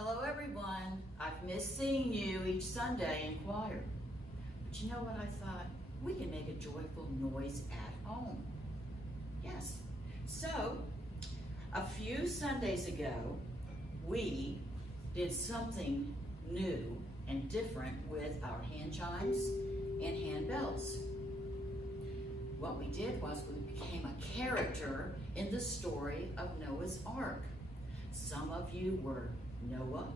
Hello everyone. I've missed seeing you each Sunday in choir. But you know what I thought? We can make a joyful noise at home. Yes. So, a few Sundays ago, we did something new and different with our hand chimes and hand bells. What we did was we became a character in the story of Noah's Ark. Some of you were Noah,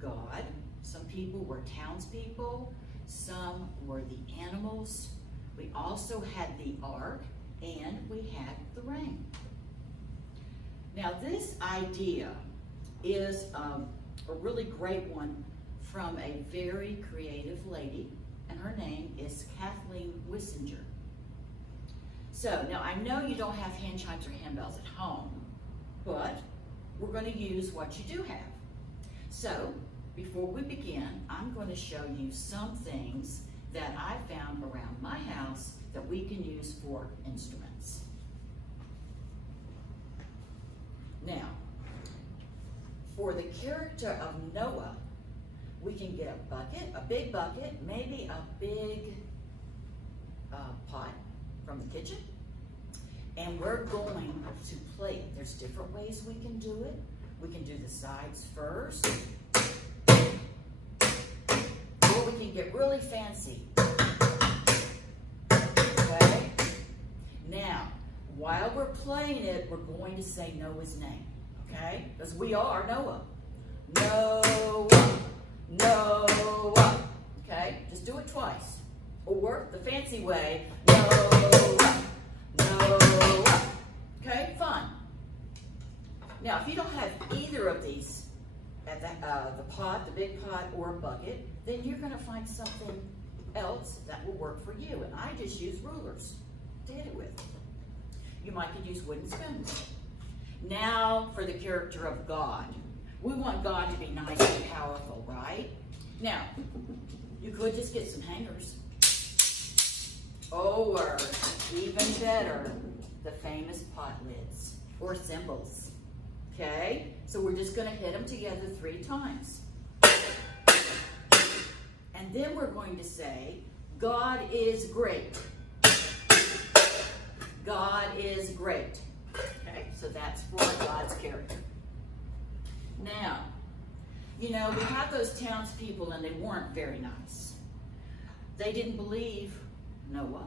God, some people were townspeople, some were the animals. We also had the ark and we had the rain. Now this idea is a really great one from a very creative lady, and her name is Kathleen Wissinger. So now I know you don't have hand chimes or hand bells at home, but we're going to use what you do have. So, before we begin, I'm going to show you some things that I found around my house that we can use for instruments. Now, for the character of Noah, we can get a bucket, a big bucket, maybe a big pot from the kitchen. And we're going to plate. There's different ways we can do it. We can do the sides first. Or we can get really fancy. Okay? Now, while we're playing it, we're going to say Noah's name. Okay? Because we are Noah. Noah. Noah. Okay? Just do it twice. Or the fancy way, Noah. Noah. Okay, fun. Now, if you don't have either of these at the pot, the big pot, or a bucket, then you're going to find something else that will work for you. And I just use rulers to hit it with. You might could use wooden spoons. Now, for the character of God. We want God to be nice and powerful, right? Now, you could just get some hangers. Or, even better, the famous pot lids or cymbals. Okay? So we're just going to hit them together 3 times. And then we're going to say, God is great. God is great. Okay? So that's for God's character. Now, you know, we have those townspeople and they weren't very nice. They didn't believe Noah.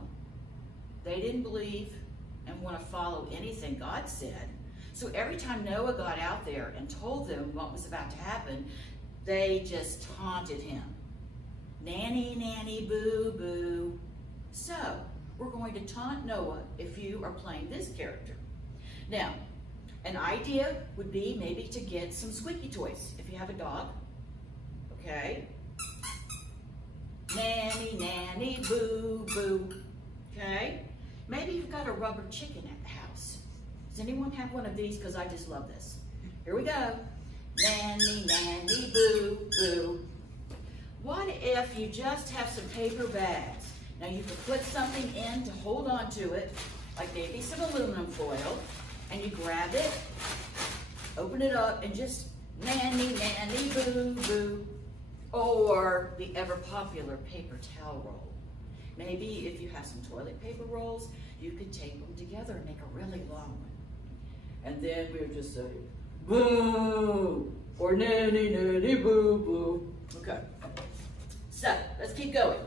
They didn't believe and want to follow anything God said. So every time Noah got out there and told them what was about to happen, they just taunted him. Nanny, nanny, boo, boo. So we're going to taunt Noah if you are playing this character. Now, an idea would be maybe to get some squeaky toys if you have a dog. Okay? Nanny, nanny, boo, boo. Okay? Maybe you've got a rubber chicken at the house. Does anyone have one of these? Because I just love this. Here we go. Nanny, nanny, boo, boo. What if you just have some paper bags? Now you could put something in to hold on to it, like maybe some aluminum foil, and you grab it, open it up, and just nanny, nanny, boo, boo. Or the ever popular paper towel roll. Maybe if you have some toilet paper rolls, you could tape them together and make a really long one. And then we would just say, boo, or nanny, nanny, boo, boo. Okay. So, let's keep going.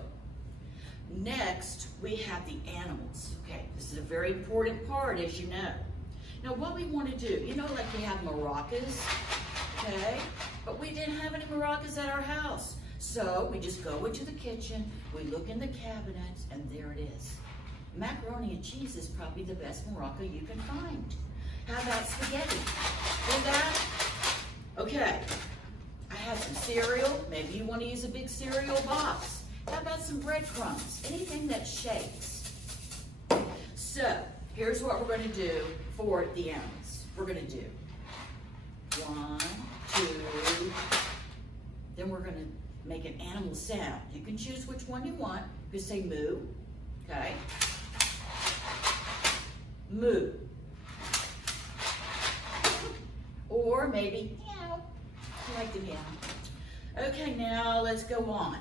Next, we have the animals. Okay, this is a very important part, as you know. Now, what we want to do, you know, like we have maracas, okay? But we didn't have any maracas at our house. So we just go into the kitchen, we look in the cabinets, and there it is. Macaroni and cheese is probably the best maraca you can find. How about spaghetti? See that? Okay. I have some cereal. Maybe you want to use a big cereal box. How about some breadcrumbs? Anything that shakes. So, here's what we're going to do for the animals. We're going to do 1, 2, then we're going to make an animal sound. You can choose which one you want. You can say moo, okay? Moo. Or maybe meow, take them in. Okay, now let's go on.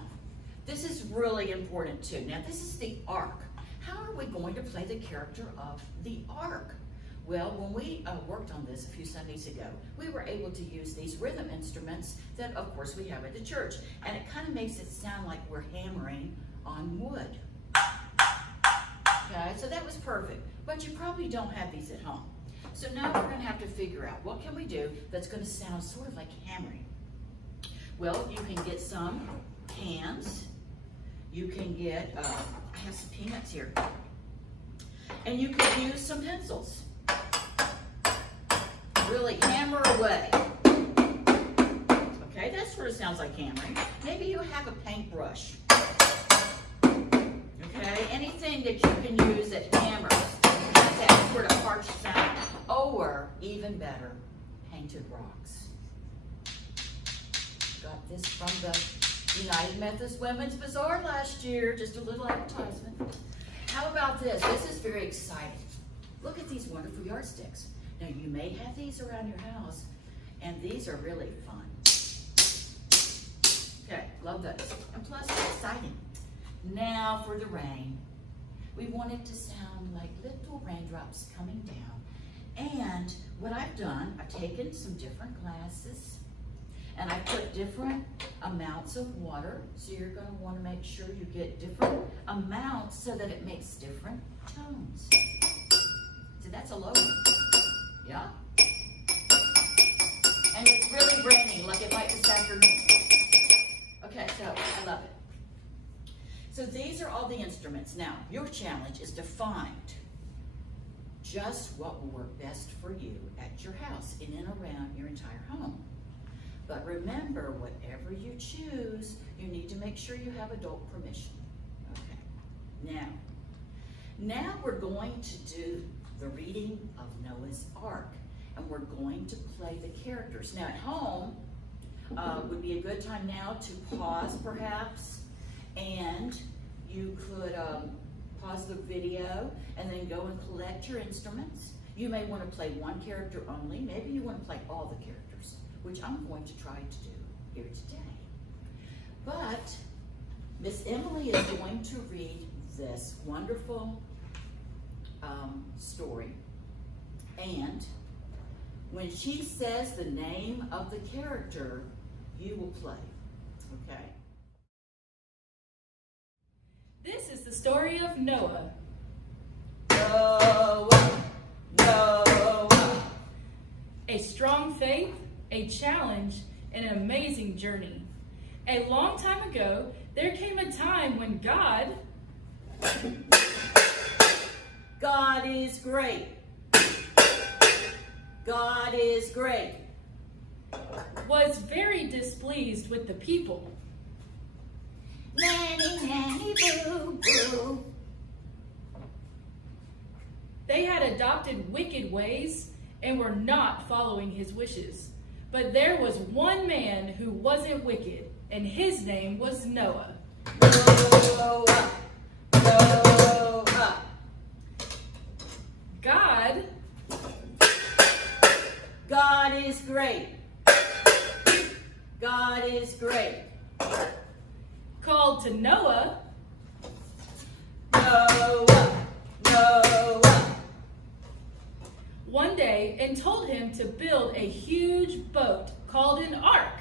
This is really important too. Now this is the ark. How are we going to play the character of the ark? Well, when we worked on this a few Sundays ago, we were able to use these rhythm instruments that, of course, we have at the church. And it kind of makes it sound like we're hammering on wood. Okay, so that was perfect. But you probably don't have these at home. So now we're going to have to figure out what can we do that's going to sound sort of like hammering. Well, you can get some cans. You can get, I have some peanuts here. And you can use some pencils. Really hammer away. Okay, that sort of sounds like hammering. Maybe you have a paintbrush. Okay, anything that you can use that hammers, has that sort of harsh sound. Or, even better, painted rocks. Got this from the United Methodist Women's Bazaar last year, just a little advertisement. How about this? This is very exciting. Look at these wonderful yardsticks. Now you may have these around your house, and these are really fun. Okay, love those. And plus, it's exciting. Now for the rain. We want it to sound like little raindrops coming down. And what I've done, I've taken some different glasses, and I've put different amounts of water. So you're going to want to make sure you get different amounts so that it makes different tones. So that's a low one. Yeah? And it's really raining like it might this afternoon. Okay, so I love it. So these are all the instruments. Now, your challenge is to find just what will work best for you at your house in and around your entire home. But remember, whatever you choose, you need to make sure you have adult permission. Okay. Now we're going to do the reading of Noah's Ark, and we're going to play the characters. Now at home, would be a good time now to pause perhaps, and you could pause the video and then go and collect your instruments. You may want to play one character only. Maybe you want to play all the characters, which I'm going to try to do here today. But Miss Emily is going to read this wonderful story, and when she says the name of the character, you will play. Okay? This is the story of Noah. Noah, Noah. A strong faith, a challenge, and an amazing journey. A long time ago, there came a time when God is great. God is great. Was very displeased with the people. Nanny, nanny, boo, boo. They had adopted wicked ways and were not following his wishes. But there was one man who wasn't wicked, and his name was Noah. Noah, Noah. God is great. God is great. Called to Noah, Noah, Noah. One day and told him to build a huge boat called an ark,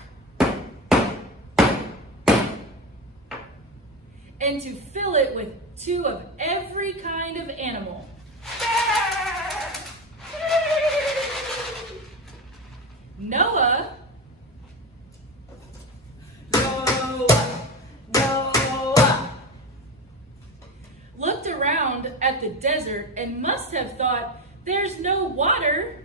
and to fill it with two of every kind of animal. Noah looked around at the desert and must have thought, there's no water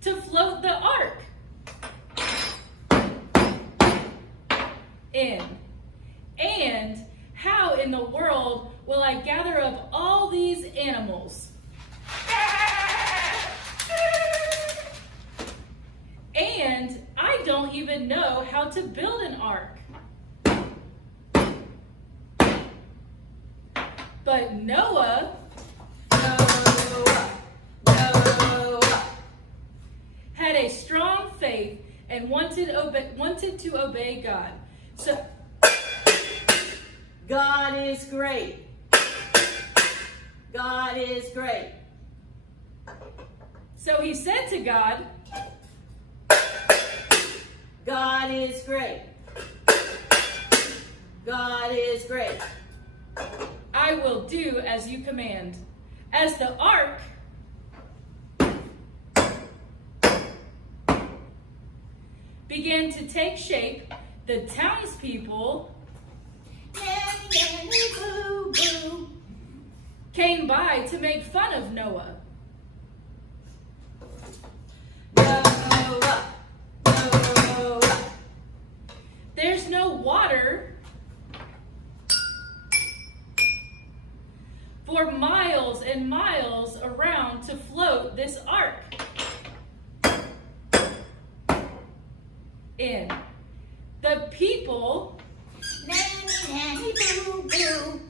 to float the ark in. And how in the world will I gather up all these animals? And I don't even know how to build an ark. But Noah wanted to obey God. So God is great. God is great. So he said to God, God is great. God is great. I will do as you command. As the ark began to take shape, the townspeople Nanny, boo, boo. came by to make fun of Noah. Noah, Noah. There's no water for miles and miles around to float this ark in. The people Nanny, boo, boo.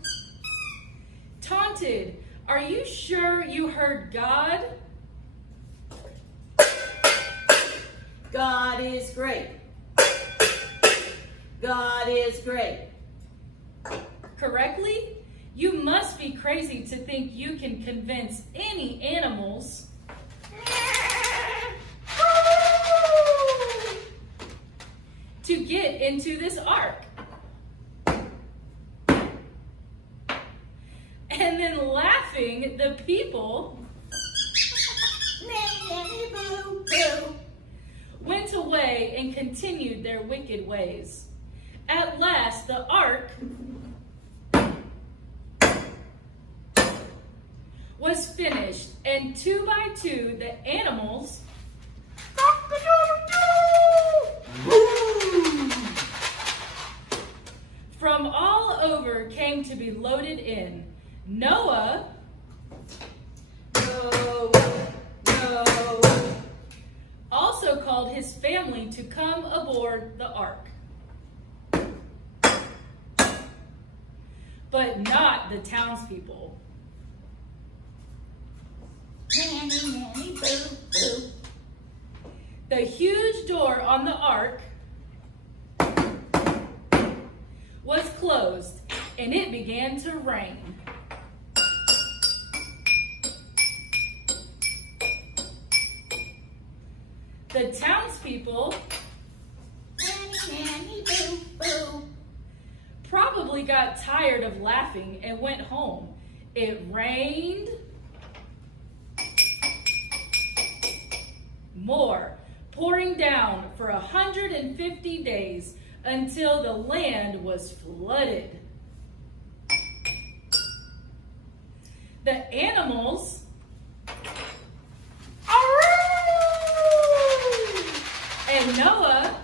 taunted, "Are you sure you heard God?" God is great. God is great. Correctly? You must be crazy to think you can convince any animals to get into this ark. And then laughing, the people Nanny, boo, boo. went away and continued their wicked ways. At last, the ark was finished, and 2 by 2, the animals from all over came to be loaded in. Noah Noah. also called his family to come aboard the ark, but not the townspeople. Nanny, boo, boo. The huge door on the ark was closed, and it began to rain. The townspeople Nanny, boo, boo. probably got tired of laughing and went home. It rained more, pouring down for 150 days until the land was flooded. The animals and Noah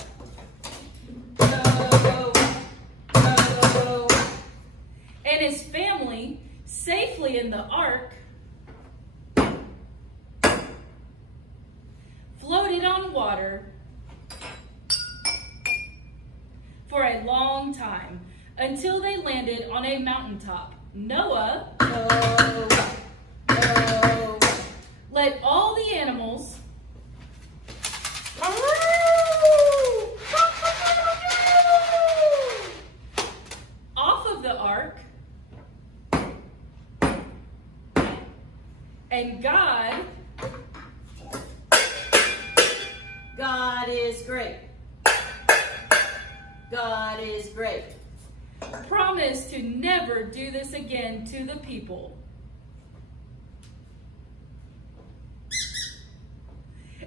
and his family safely in the ark floated on water for a long time until they landed on a mountaintop. Noah let all the animals off of the ark, and God is great. God is great. promised to never do this again to the people.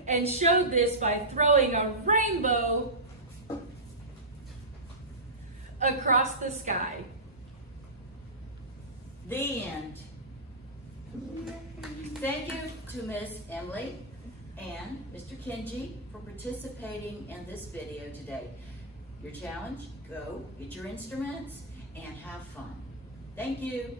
And showed this by throwing a rainbow across the sky. The end. Thank you to Miss Emily and Mr. Kenji for participating in this video today. Your challenge, go get your instruments and have fun. Thank you.